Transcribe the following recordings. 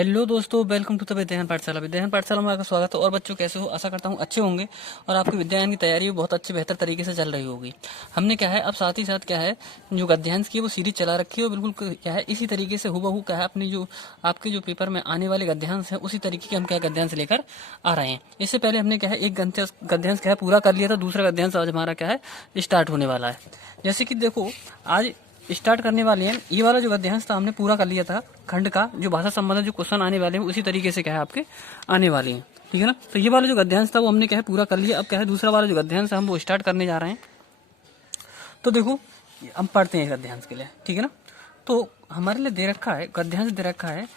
Hello दोस्तों, welcome to the विद्यायन पाठशाला। विद्यायन पाठशाला में आपका स्वागत है। और बच्चों कैसे हो? आशा करता हूँ अच्छे होंगे और आपकी विद्यायन की तैयारी भी बहुत अच्छे बेहतर तरीके से चल रही होगी। हमने क्या है, अब साथ ही साथ क्या है, जो गद्यांश की है वो सीरीज चला रखी है और बिल्कुल क्या है इसी तरीके से हुबहू क्या है अपनी जो आपके जो पेपर में आने वाले गद्यांश है उसी तरीके के हम क्या गद्यांश लेकर आ रहे हैं। इससे पहले हमने क्या है एक गद्यांश क्या है पूरा कर लिया था, दूसरा गद्यांश आज हमारा क्या है स्टार्ट होने वाला है। जैसे कि देखो, आज स्टार्ट करने वाले हैं। ये वाला जो गद्यांश था हमने पूरा कर लिया था, खंड का जो भाषा संबंधित जो क्वेश्चन आने वाले हैं उसी तरीके से क्या है आपके आने वाले हैं, ठीक है ना। तो ये वाला जो गद्यांश था वो हमने क्या है पूरा कर लिया। अब क्या है दूसरा वाला जो गद्यांश है हम वो स्टार्ट करने जा रहे हैं। तो देखो, हम पढ़ते हैं गद्यांश के लिए, ठीक है ना। तो हमारे लिए दे रखा है गद्यांश, दे रखा है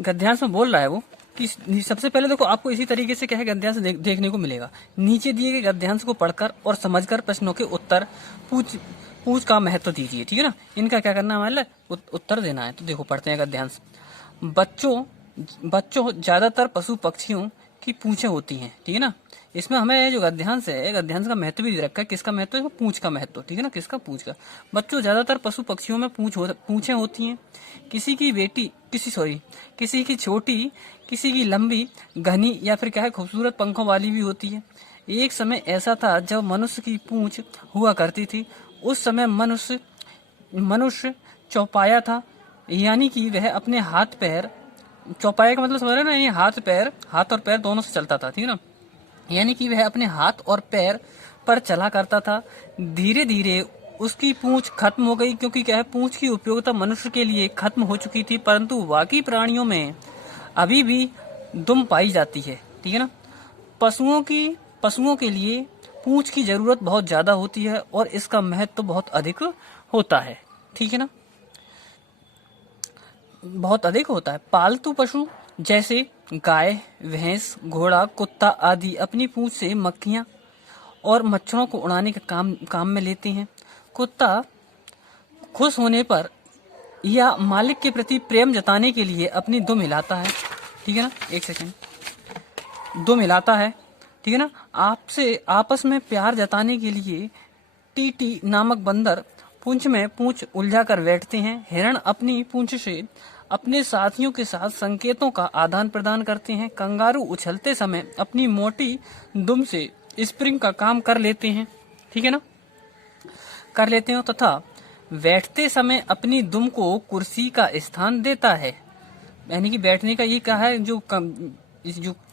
गद्यांश में बोल रहा है वो कि सबसे पहले देखो आपको इसी तरीके से क्या है गद्यांश देखने को मिलेगा। नीचे दिए गए गद्यांश को पढ़कर और समझकर प्रश्नों के उत्तर पूछ पूछ का महत्व दीजिए, ठीक है ना। इनका क्या करना है, हमारे उत्तर देना है। तो देखो पढ़ते हैं गद्यांश। बच्चों बच्चों ज्यादातर पशु पक्षियों की पूंछें होती हैं, ठीक है ना। इसमें हमें जो गद्यांश है, गद्यांश का महत्व भी दे रखा है। किसका महत्व है? पूंछ का महत्व, ठीक है ना। किसका? पूंछ का। बच्चों ज्यादातर पशु पक्षियों में पूंछें होती हैं। किसी की बेटी किसी की छोटी, किसी की लंबी, घनी या फिर क्या है खूबसूरत पंखों वाली भी होती है। एक समय ऐसा था जब मनुष्य की पूंछ हुआ करती थी। उस समय मनुष्य मनुष्य चौपाया था, यानी कि वह अपने हाथ पैर, चौपाया का मतलब समझ रहे ना, ये हाथ और पैर दोनों से चलता था, ठीक है ना। यानी कि वह अपने हाथ और पैर पर चला करता था। धीरे धीरे उसकी पूंछ खत्म हो गई, क्योंकि क्या है पूंछ की उपयोगिता मनुष्य के लिए खत्म हो चुकी थी। परंतु बाकी प्राणियों में अभी भी दुम पाई जाती है, ठीक है ना। पशुओं के लिए पूंछ की जरूरत बहुत ज्यादा होती है और इसका महत्व बहुत अधिक होता है, ठीक है ना, बहुत अधिक होता है। पालतू पशु जैसे गाय, भैंस, घोड़ा, कुत्ता आदि अपनी पूंछ से मक्खियां और मच्छरों को उड़ाने का काम में लेते हैं। कुत्ता खुश होने पर या मालिक के प्रति प्रेम जताने के लिए अपनी दुम हिलाता है, ठीक है ना। एक सेकंड, दुम हिलाता है, ठीक है ना। आपसे आपस में प्यार जताने के लिए टीटी नामक बंदर पूंछ में पूंछ उलझा कर बैठते हैं। हिरण अपनी पूंछ से अपने साथियों के साथ संकेतों का आदान प्रदान करते हैं। कंगारू उछलते समय अपनी मोटी दुम से स्प्रिंग का काम कर लेते हैं, ठीक है ना, कर लेते हो, तथा बैठते समय अपनी दुम को कुर्सी का स्थान देता है। यानी कि बैठने का ये क्या है, जो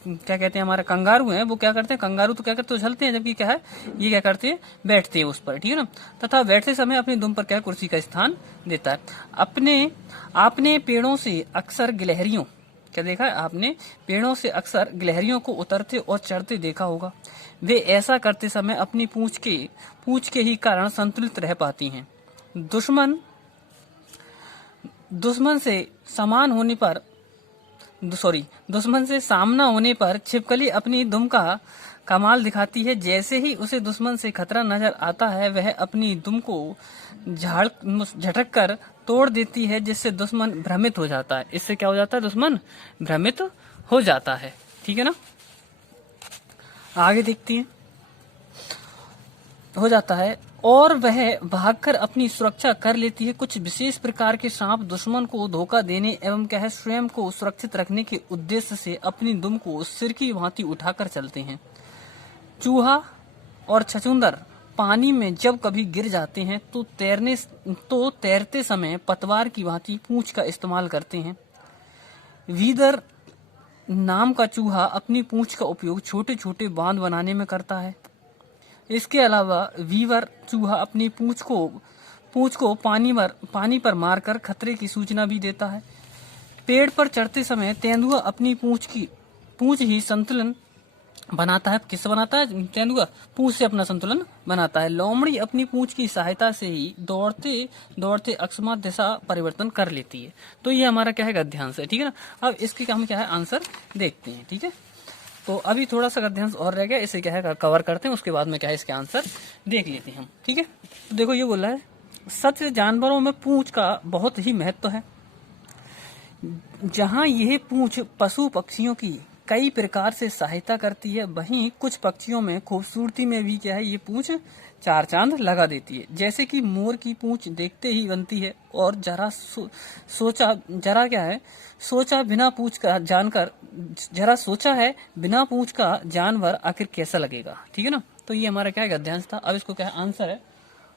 क्या कहते हैं हमारे कंगारू हैं वो क्या करते हैं, कंगारू तो क्या करते हैं उछलते हैं, जबकि क्या है ये क्या करते हैं बैठते हैं उस पर, ठीक है ना। तथा बैठते समय अपनी दुम पर क्या कुर्सी का स्थान देता है। आपने पेड़ों से अक्सर गिलहरियों, क्या देखा है आपने, पेड़ों से अक्सर गिलहरियों को उतरते और चढ़ते देखा होगा। वे ऐसा करते समय अपनी पूंछ के ही कारण संतुलित रह पाती हैं। दुश्मन से समान होने पर दुश्मन से सामना होने पर छिपकली अपनी दुम का कमाल दिखाती है। जैसे ही उसे दुश्मन से खतरा नजर आता है वह अपनी दुम को झटक कर तोड़ देती है, जिससे दुश्मन भ्रमित हो जाता है। इससे क्या हो जाता है, दुश्मन भ्रमित हो जाता है, ठीक है ना। आगे देखती है, हो जाता है और वह भागकर अपनी सुरक्षा कर लेती है। कुछ विशेष प्रकार के सांप दुश्मन को धोखा देने एवं क्या है स्वयं को सुरक्षित रखने के उद्देश्य से अपनी दुम को सिर की भांति उठाकर चलते हैं। चूहा और छछूंदर पानी में जब कभी गिर जाते हैं तो तैरते समय पतवार की भांति पूंछ का इस्तेमाल करते हैं। वीदर नाम का चूहा अपनी पूंछ का उपयोग छोटे छोटे बांध बनाने में करता है। इसके अलावा वीवर चूहा अपनी पूंछ को पानी पर मारकर खतरे की सूचना भी देता है। पेड़ पर चढ़ते समय तेंदुआ अपनी पूंछ ही संतुलन बनाता है। किससे बनाता है? तेंदुआ पूंछ से अपना संतुलन बनाता है। लोमड़ी अपनी पूंछ की सहायता से ही दौड़ते दौड़ते अकस्मात दिशा परिवर्तन कर लेती है। तो ये हमारा क्या है गद्यांश है, ठीक है ना। अब इसके हम क्या है आंसर देखते हैं, ठीक है। तो अभी थोड़ा सा गद्यांश और रह गया, इसे क्या है कवर करते हैं, उसके बाद में क्या है इसके आंसर देख लेते हैं हम, ठीक है। तो देखो ये बोला है, सच जानवरों में पूंछ का बहुत ही महत्व है। जहां यह पूंछ पशु पक्षियों की कई प्रकार से सहायता करती है, वहीं कुछ पक्षियों में खूबसूरती में भी क्या है ये पूंछ चार चांद लगा देती है। जैसे कि मोर की पूंछ देखते ही बनती है और सोचा बिना पूंछ का जानकर, जरा सोचा है बिना पूंछ का जानवर आखिर कैसा लगेगा। ठीक है ना, तो ये हमारा क्या है गद्यांश था। अब इसको क्या है आंसर है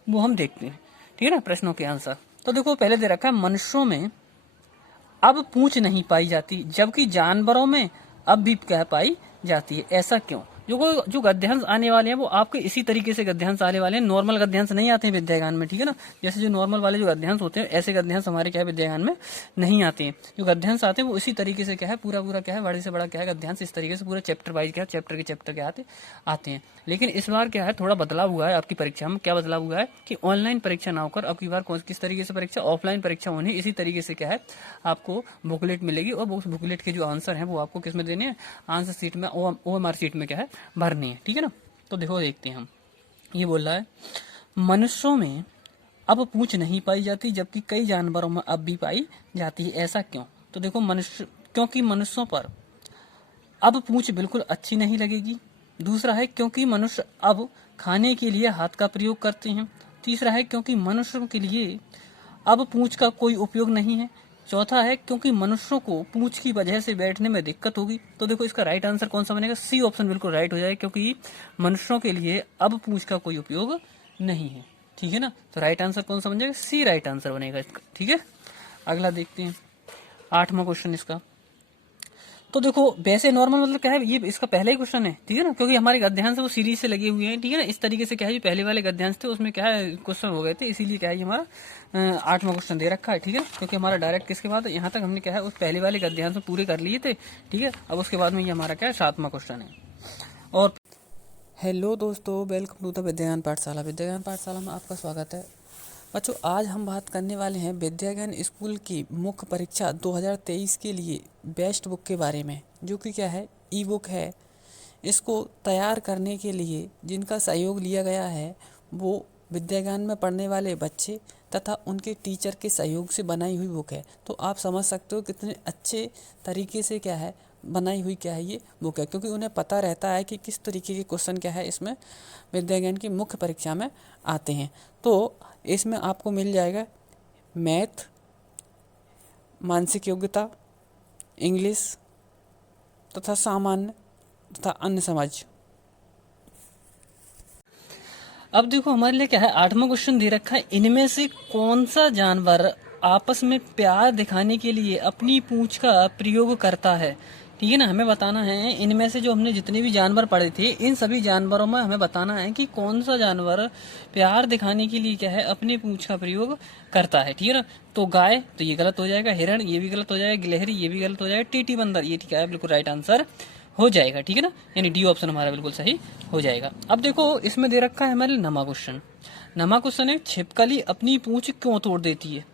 वो हम देखते हैं। ठीक है ना, प्रश्नों के आंसर तो देखो पहले दे रखा है मनुष्यों में अब पूंछ नहीं पाई जाती जबकि जानवरों में अब भी क्या पाई जाती है, ऐसा क्यों। जो गद्यांश आने वाले हैं वो आपके इसी तरीके से गद्यांश आने वाले हैं, नॉर्मल गद्यांश नहीं आते हैं विद्यागान में। ठीक है ना, जैसे जो नॉर्मल वाले जो गद्यांश होते हैं ऐसे गद्यांश हमारे क्या है विद्यागान में नहीं आते हैं। जो गद्यांश आते हैं वो इसी तरीके से क्या है पूरा क्या है बड़े से बड़ा क्या है गद्यांश इस तरीके से पूरा चैप्टर वाइज क्या है चैप्टर के आते हैं। लेकिन इस बार क्या है थोड़ा बदलाव हुआ है आपकी परीक्षा में। क्या बदलाव हुआ है कि ऑनलाइन परीक्षा ना होकर अब की बार किस तरीके से परीक्षा ऑफलाइन परीक्षा होनी, इसी तरीके से क्या है आपको बुकलेट मिलेगी और उस बुकलेट के जो आंसर हैं वो आपको किसमें देने हैं, आंसर सीट में OMR सीट में क्या है भरनी है। ठीक है ना, तो देखो देखते हैं हम। ये बोल रहा है मनुष्यों में अब पूंछ नहीं पाई जाती जबकि कई जानवरों में अब भी पाई जाती है, ऐसा क्यों। तो देखो क्योंकि मनुष्यों पर अब पूंछ बिल्कुल अच्छी नहीं लगेगी। दूसरा है क्योंकि मनुष्य अब खाने के लिए हाथ का प्रयोग करते हैं। तीसरा है क्योंकि मनुष्यों के लिए अब पूंछ का कोई उपयोग नहीं है। चौथा है क्योंकि मनुष्यों को पूंछ की वजह से बैठने में दिक्कत होगी। तो देखो इसका राइट आंसर कौन सा बनेगा, सी ऑप्शन बिल्कुल राइट हो जाएगा क्योंकि मनुष्यों के लिए अब पूंछ का कोई उपयोग नहीं है। ठीक है ना, तो राइट आंसर कौन सा बन जाएगा, सी राइट आंसर बनेगा इसका। ठीक है, अगला देखते हैं 8वां क्वेश्चन इसका। तो देखो वैसे नॉर्मल मतलब क्या है ये इसका पहला ही क्वेश्चन है। ठीक है ना, क्योंकि हमारे गद्यांश वो सीरीज से लगे हुए हैं। ठीक है ना, इस तरीके से क्या है जो पहले वाले गद्यांश थे उसमें क्या है क्वेश्चन हो गए थे, इसीलिए क्या है हमारा 8वां क्वेश्चन दे रखा है। ठीक है, क्योंकि हमारा डायरेक्ट किसके बाद यहाँ तक हमने क्या है उस पहले वाले गद्यांश में पूरे कर लिए थे। ठीक है, अब उसके बाद में ये हमारा क्या है 7वां क्वेश्चन है। और हेलो दोस्तों, वेलकम टू द विद्यागान पाठशाला। विद्यागान पाठशाला में आपका स्वागत है। बच्चों आज हम बात करने वाले हैं विद्यागान स्कूल की मुख्य परीक्षा 2023 के लिए बेस्ट बुक के बारे में, जो कि क्या है ई बुक है। इसको तैयार करने के लिए जिनका सहयोग लिया गया है वो विद्यागान में पढ़ने वाले बच्चे तथा उनके टीचर के सहयोग से बनाई हुई बुक है। तो आप समझ सकते हो कितने अच्छे तरीके से क्या है बनाई हुई क्या है ये बुक है, क्योंकि उन्हें पता रहता है कि किस तरीके के क्वेश्चन क्या है इसमें विद्यागान की मुख्य परीक्षा में आते हैं। तो इसमें आपको मिल जाएगा मैथ, मानसिक योग्यता, इंग्लिश तथा सामान्य तथा अन्य समझ। अब देखो हमारे लिए क्या है 8वां क्वेश्चन दे रखा है, इनमें से कौन सा जानवर आपस में प्यार दिखाने के लिए अपनी पूंछ का प्रयोग करता है। ठीक है ना, हमें बताना है इनमें से जो हमने जितने भी जानवर पढ़े थे इन सभी जानवरों में हमें बताना है कि कौन सा जानवर प्यार दिखाने के लिए क्या है अपनी पूंछ का प्रयोग करता है। ठीक है ना, तो गाय तो ये गलत हो जाएगा, हिरण ये भी गलत हो जाएगा, गिलहरी ये भी गलत हो जाएगा, टीटी बंदर ये ठीक है बिल्कुल राइट आंसर हो जाएगा। ठीक है ना, यानी डी ऑप्शन हमारा बिल्कुल सही हो जाएगा। अब देखो इसमें दे रखा है हमारे नमा क्वेश्चन। नमा क्वेश्चन है छिपकली अपनी पूंछ क्यों तोड़ देती है।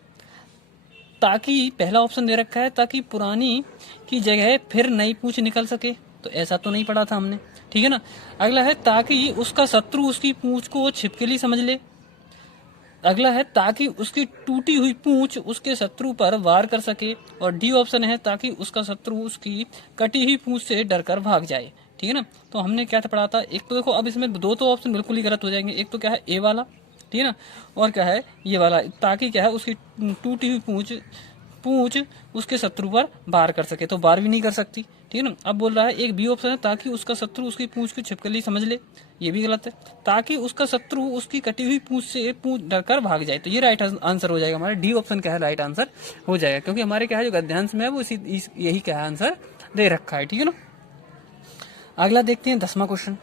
ताकि पहला ऑप्शन दे रखा है ताकि पुरानी की जगह फिर नई पूंछ निकल सके, तो ऐसा तो नहीं पढ़ा था हमने। ठीक है ना, अगला है ताकि उसका शत्रु उसकी पूंछ को छिपकली समझ ले। अगला है ताकि उसकी टूटी हुई पूंछ उसके शत्रु पर वार कर सके। और डी ऑप्शन है ताकि उसका शत्रु उसकी कटी हुई पूंछ से डरकर भाग जाए। ठीक है ना, तो हमने क्या था पढ़ा था, एक तो देखो अब इसमें दो तो ऑप्शन बिल्कुल ही गलत हो जाएंगे। एक तो क्या है ए वाला, ठीक है ना, और क्या है ये वाला, ताकि क्या है उसकी टूटी हुई पूंछ उसके शत्रु पर वार कर सके, तो वार भी नहीं कर सकती। ठीक है ना, अब बोल रहा है एक बी ऑप्शन है ताकि उसका शत्रु उसकी पूंछ की छिपकली समझ ले, ये भी गलत है। ताकि उसका शत्रु उसकी कटी हुई पूंछ से डरकर भाग जाए, तो ये राइट आंसर हो जाएगा हमारा। डी ऑप्शन क्या है राइट आंसर हो जाएगा, क्योंकि हमारे क्या है जो गद्यांश में है वो यही क्या है आंसर दे रखा है। ठीक है ना, अगला देखते हैं 10वां क्वेश्चन।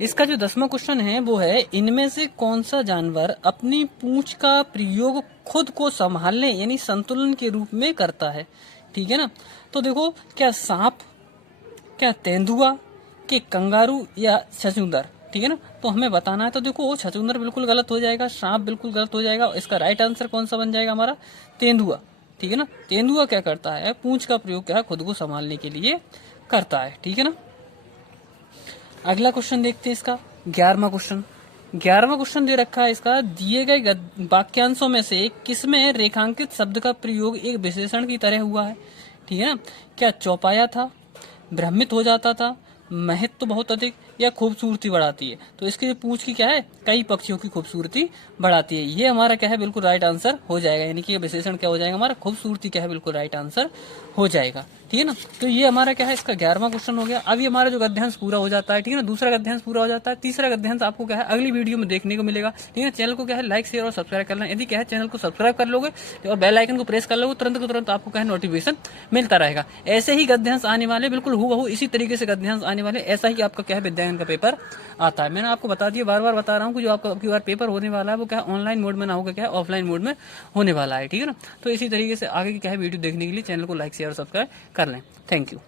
इसका जो 10वां क्वेश्चन है वो है इनमें से कौन सा जानवर अपनी पूंछ का प्रयोग खुद को संभालने यानी संतुलन के रूप में करता है। ठीक है ना, तो देखो क्या सांप, क्या तेंदुआ, क्या कंगारू या छछूंदर। ठीक है ना, तो हमें बताना है। तो देखो छछूंदर बिल्कुल गलत हो जाएगा, सांप बिल्कुल गलत हो जाएगा। इसका राइट आंसर कौन सा बन जाएगा हमारा, तेंदुआ। ठीक है ना, तेंदुआ क्या करता है पूंछ का प्रयोग क्या है खुद को संभालने के लिए करता है। ठीक है ना, अगला क्वेश्चन देखते हैं इसका 11वां क्वेश्चन। 11वां क्वेश्चन दे रखा है इसका, दिए गए वाक्यांशों में से किसमें रेखांकित शब्द का प्रयोग एक विशेषण की तरह हुआ है। ठीक है ना, क्या चौपाया था, भ्रमित हो जाता था, महत्व बहुत अधिक, या खूबसूरती बढ़ाती है। तो इसके पूछ की क्या है, कई पक्षियों की खूबसूरती बढ़ाती है। ये हमारा क्या है, बिल्कुल राइट आंसर हो जाएगा, यानी कि ये विशेषण क्या हो जाएगा हमारा, खूबसूरती क्या है, बिल्कुल राइट आंसर हो जाएगा। ठीक है ना। तो ये हमारा क्या है, इसका 11वां क्वेश्चन हो गया। अभी हमारा जो गद्यांश पूरा हो जाता है, ठीक है ना, दूसरा गद्यांश पूरा हो जाता है। तीसरा गद्यांश आपको क्या है अगली वीडियो में देखने को मिलेगा। ठीक है, चैनल को क्या है लाइक शेयर और सब्सक्राइब करना। यदि क्या है चैनल को सब्सक्राइब कर लोगे और बेल आइकन को प्रेस कर लोगे, तुरंत को तुरंत आपको क्या है नोटिफिकेशन मिलता रहेगा। ऐसे ही गद्यांश आने वाले, बिल्कुल हूबहू इसी तरीके से गद्यांश आने वाले, ऐसा ही आपका क्या है विद्यायन का पेपर आता है। मैंने आपको बता दिया, बार बार बता रहा हूँ कि जो आपका अबकी बार पेपर होने वाला है वो क्या है ऑनलाइन मोड में ना होगा, क्या है ऑफलाइन मोड में होने वाला है। ठीक है ना। तो इसी तरीके से आगे की क्या है वीडियो देखने के लिए चैनल को लाइक शेयर और सब्सक्राइब कर लें। Thank you.